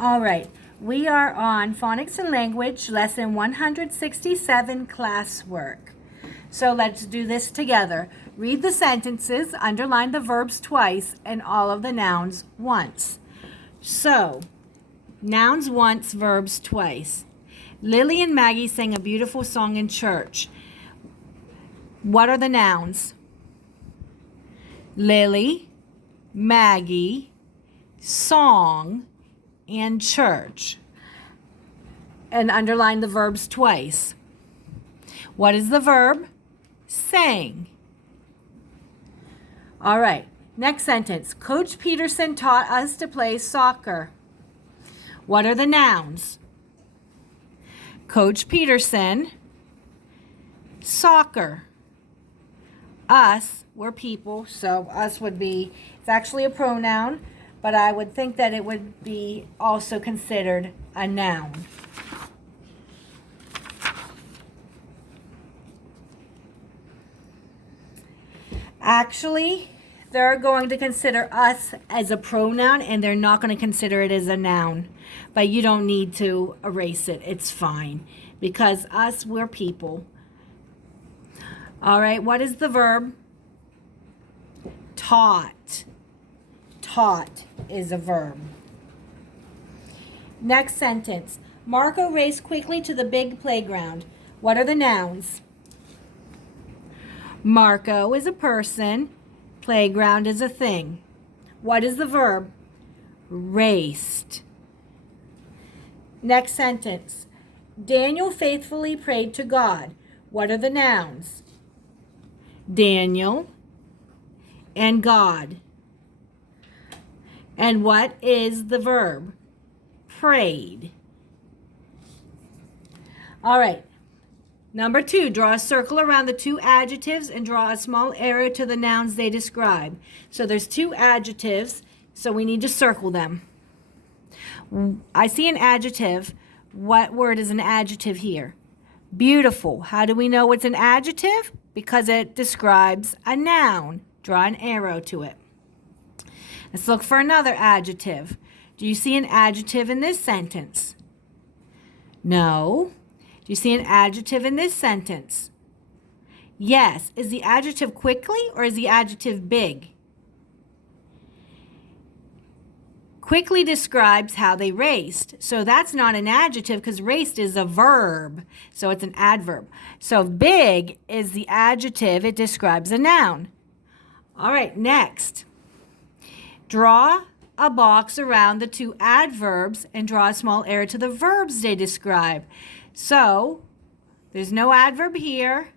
All right, we are on Phonics and Language, lesson 167, classwork. So let's do this together. Read the sentences, underline the verbs twice, and all of the nouns once. So, nouns once, verbs twice. Lily and Maggie sang a beautiful song in church. What are the nouns? Lily, Maggie, song, and church. And underline the verbs twice. What is the verb? Sang. All right, next sentence. Coach Peterson taught us to play soccer. What are the nouns? Coach Peterson, soccer. Us, we're people, so us would be, it's actually a pronoun, but I would think that it would be also considered a noun. Actually, they're going to consider us as a pronoun and they're not going to consider it as a noun. But you don't need to erase it. It's fine. Because us, we're people. All right, what is the verb? Taught. Taught is a verb. Next sentence. Marco raced quickly to the big playground. What are the nouns? Marco is a person. Playground is a thing. What is the verb? Raced. Next sentence. Daniel faithfully prayed to God. What are the nouns? Daniel and God. And what is the verb? Prayed. All right. Number 2, draw a circle around the 2 adjectives and draw a small arrow to the nouns they describe. So there's 2 adjectives, so we need to circle them. I see an adjective. What word is an adjective here? Beautiful. How do we know it's an adjective? Because it describes a noun. Draw an arrow to it. Let's look for another adjective. Do you see an adjective in this sentence? No. Do you see an adjective in this sentence? Yes. Is the adjective quickly or is the adjective big? Quickly describes how they raced. So that's not an adjective because raced is a verb. So it's an adverb. So big is the adjective. It describes a noun. All right, next. Draw a box around the 2 adverbs and draw a small arrow to the verbs they describe. So, there's no adverb here.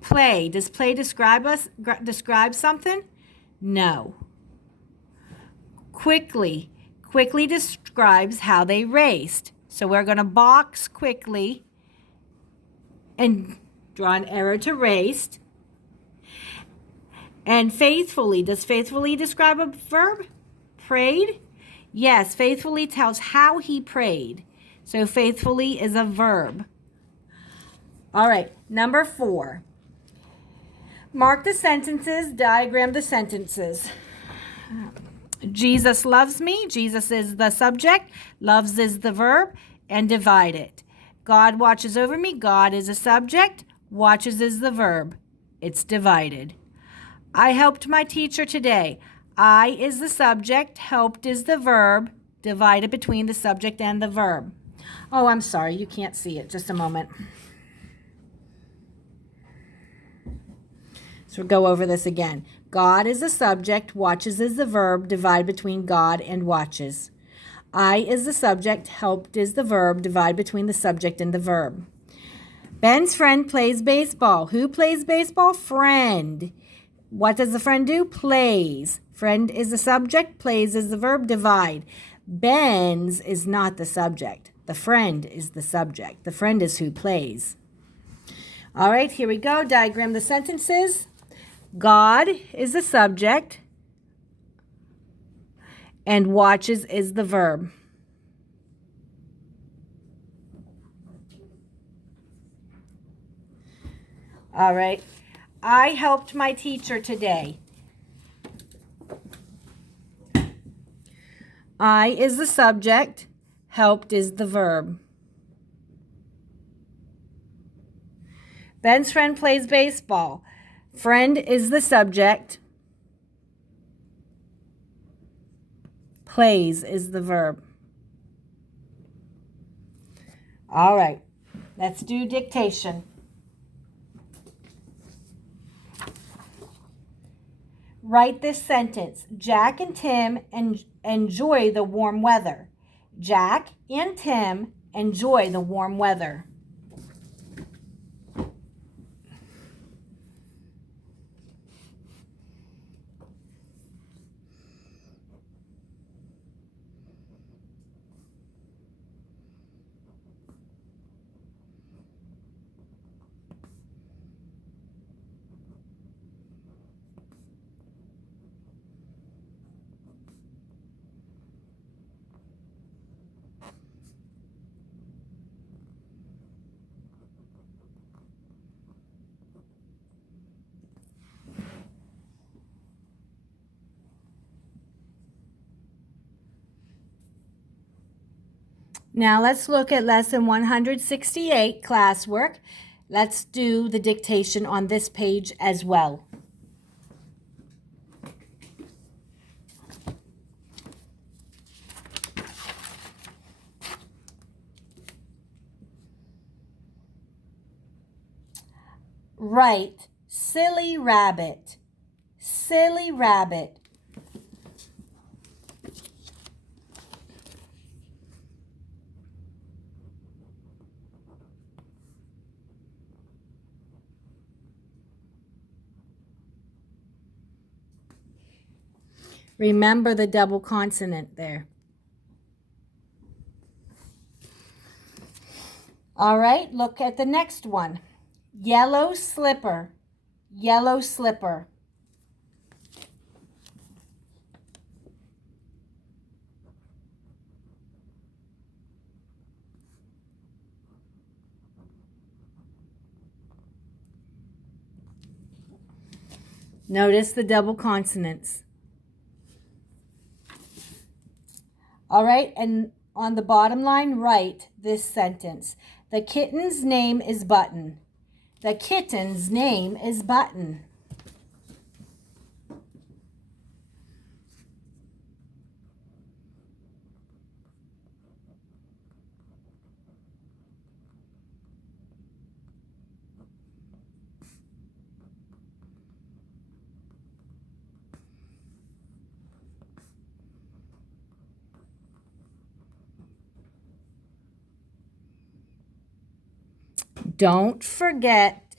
Play. Does play describe something? No. Quickly. Quickly describes how they raced. So we're going to box quickly and draw an arrow to raced. And faithfully. Does faithfully describe a verb? Prayed? Yes, faithfully tells how he prayed. So faithfully is a verb. All right, number 4. Mark the sentences, diagram the sentences. Jesus loves me. Jesus is the subject. Loves is the verb. And divide it. God watches over me. God is a subject. Watches is the verb. It's divided. I helped my teacher today. I is the subject. Helped is the verb. Divided between the subject and the verb. Oh, I'm sorry. You can't see it. Just a moment. So we'll go over this again. God is the subject. Watches is the verb. Divide between God and watches. I is the subject. Helped is the verb. Divide between the subject and the verb. Ben's friend plays baseball. Who plays baseball? Friend. What does the friend do? Plays. Friend is the subject. Plays is the verb. Divide. Ben's is not the subject. The friend is the subject. The friend is who plays. All right, here we go. Diagram the sentences. God is the subject. And watches is the verb. All right. I helped my teacher today. I is the subject. Helped is the verb. Ben's friend plays baseball. Friend is the subject. Plays is the verb. All right, let's do dictation. Write this sentence. Jack and Tim enjoy the warm weather. Jack and Tim enjoy the warm weather. Now let's look at lesson 168, classwork. Let's do the dictation on this page as well. Write, silly rabbit, silly rabbit. Remember the double consonant there. All right, look at the next one. Yellow slipper, yellow slipper. Notice the double consonants. All right, and on the bottom line, write this sentence. The kitten's name is Button. The kitten's name is Button. Don't forget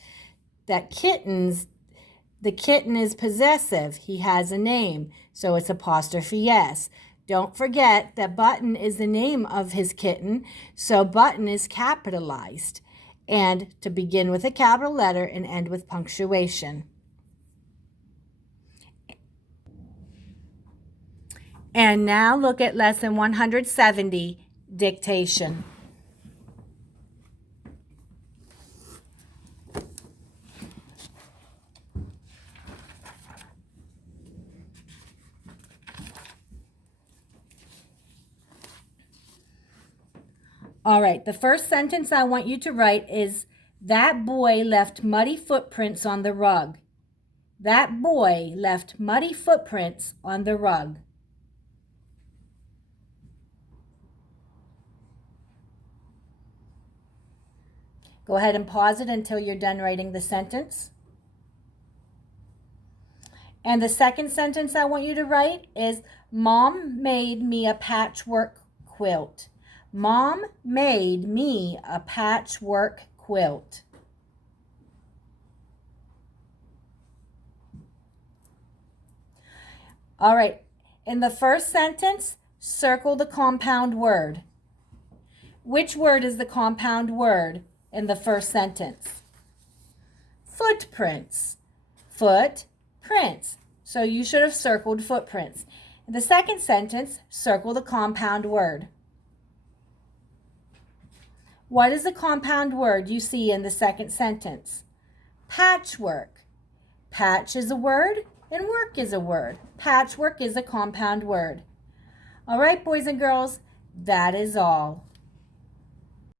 that the kitten is possessive. He has a name, so it's apostrophe S. Don't forget that Button is the name of his kitten, so Button is capitalized. And to begin with a capital letter and end with punctuation. And now look at lesson 170, dictation. All right, the first sentence I want you to write is, that boy left muddy footprints on the rug. That boy left muddy footprints on the rug. Go ahead and pause it until you're done writing the sentence. And the second sentence I want you to write is, Mom made me a patchwork quilt. Mom made me a patchwork quilt. All right, in the first sentence, circle the compound word. Which word is the compound word in the first sentence? Footprints. Footprints. So you should have circled footprints. In the second sentence, circle the compound word. What is the compound word you see in the second sentence? Patchwork. Patch is a word and work is a word. Patchwork is a compound word. All right, boys and girls, that is all.